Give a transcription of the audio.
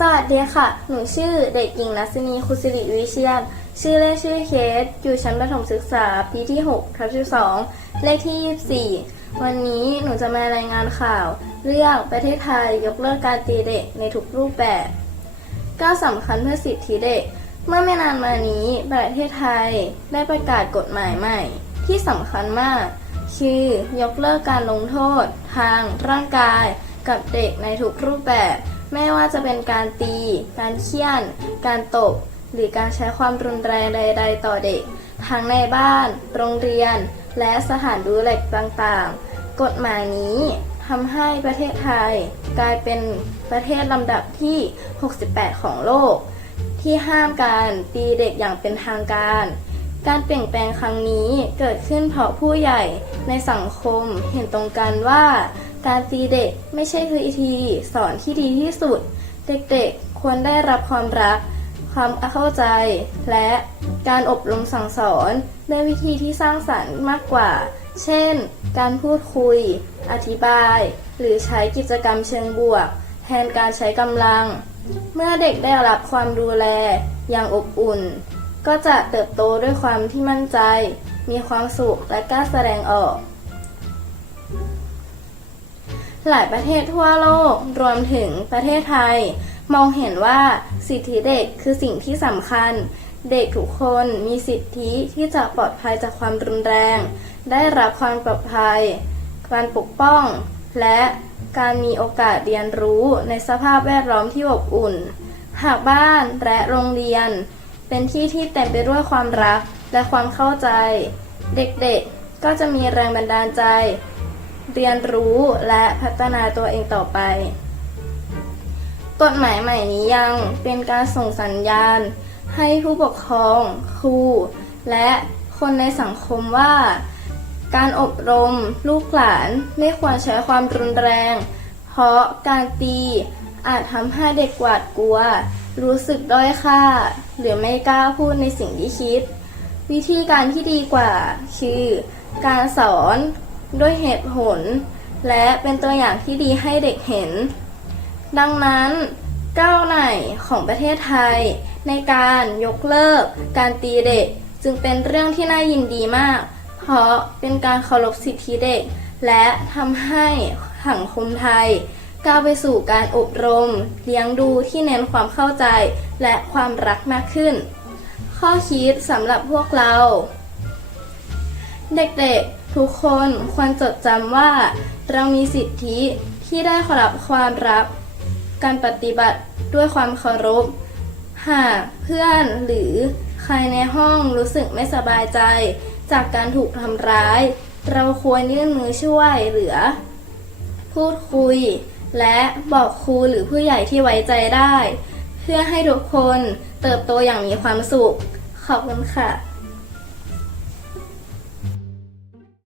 สวัสดีค่ะ หนูชื่อเด็กหญิงนัสนีคุสิริวิเชียน ชื่อเล่นชื่อเคส อยู่ชั้นประถมศึกษาปีที่6ทับ12 เลขที่ 24 วันนี้หนูจะมารายงานข่าว เรื่องประเทศไทยยกเลิกการตีเด็กในทุกรูปแบบก้าวสำคัญเพื่อสิทธิเด็ก เมื่อไม่นานมานี้ประเทศไทยได้ประกาศกฎหมายใหม่ ที่สำคัญมาก คือยกเลิกการลงโทษ ทางร่างกายกับเด็กในทุกรูปแบบ ไม่ว่าจะเป็นการตี การเคี่ยน การตบ หรือการใช้ความรุนแรงใด ๆ ต่อเด็ก ทั้งในบ้าน โรงเรียน และสถานดูแลต่างๆ กฎหมายนี้ทำให้ประเทศไทย กลายเป็นประเทศลำดับที่ 68 ของโลก ที่ห้ามการตีเด็กอย่างเป็นทางการ การเปลี่ยนแปลงครั้งนี้เกิดขึ้นเพราะผู้ใหญ่ในสังคมเห็นตรงกันว่า การตีเด็กไม่ใช่คือวิธีสอนที่ดีที่สุด เด็กๆควรได้รับความรัก ความเข้าใจ และการอบรมสั่งสอนด้วยวิธีที่สร้างสรรค์มากกว่า เช่น การพูดคุย อธิบาย หรือใช้กิจกรรมเชิงบวก แทนการใช้กำลัง เมื่อเด็กได้รับความดูแลอย่างอบอุ่น ก็จะเติบโตด้วยความที่มั่นใจ มีความสุขและกล้าแสดงออก หลายประเทศทั่วโลกรวมถึงประเทศไทย มองเห็นว่าสิทธิเด็กคือสิ่งที่สำคัญ เด็กทุกคนมีสิทธิที่จะปลอดภัยจากความรุนแรง ได้รับความปลอดภัย การปกป้อง และการมีโอกาสเรียนรู้ในสภาพแวดล้อมที่อบอุ่น หากบ้านและโรงเรียน เป็นที่ที่เต็มไปด้วยความรักและความเข้าใจ เด็กๆก็จะมีแรงบันดาลใจ เรียนรู้และพัฒนาตัวเองต่อไป กฎหมายใหม่นี้ยังเป็นการส่งสัญญาณ ให้ผู้ปกครอง ครู และคนในสังคมว่า การอบรม ลูกหลานไม่ควรใช้ความรุนแรง เพราะการตีอาจทำให้เด็กหวาดกลัว รู้สึกด้อยค่า หรือไม่กล้าพูดในสิ่งที่คิด วิธีการที่ดีกว่า คือ การสอน ด้วยเหตุผล และเป็นตัวอย่างที่ดีให้เด็กเห็น ดังนั้นก้าวไหนของประเทศไทย ในการยกเลิก การตีเด็กจึงเป็นเรื่องที่น่ายินดีมาก เพราะเป็นการเคารพสิทธิเด็ก และทำให้สังคมไทยก้าวไปสู่การอบรม เลี้ยงดูที่เน้นความเข้าใจและความรักมากขึ้น ข้อคิดสำหรับพวกเรา เด็กๆ ทุกคนควรจดจำว่า เรามีสิทธิที่ได้รับความรักการปฏิบัติด้วยความเคารพ หากเพื่อนหรือใครในห้องรู้สึกไม่สบายใจ จากการถูกทำร้าย เราควรยื่นมือช่วยเหลือ พูดคุย และบอกครูหรือผู้ใหญ่ที่ไว้ใจได้ เพื่อให้ทุกคนเติบโตอย่างมีความสุข ขอบคุณค่ะ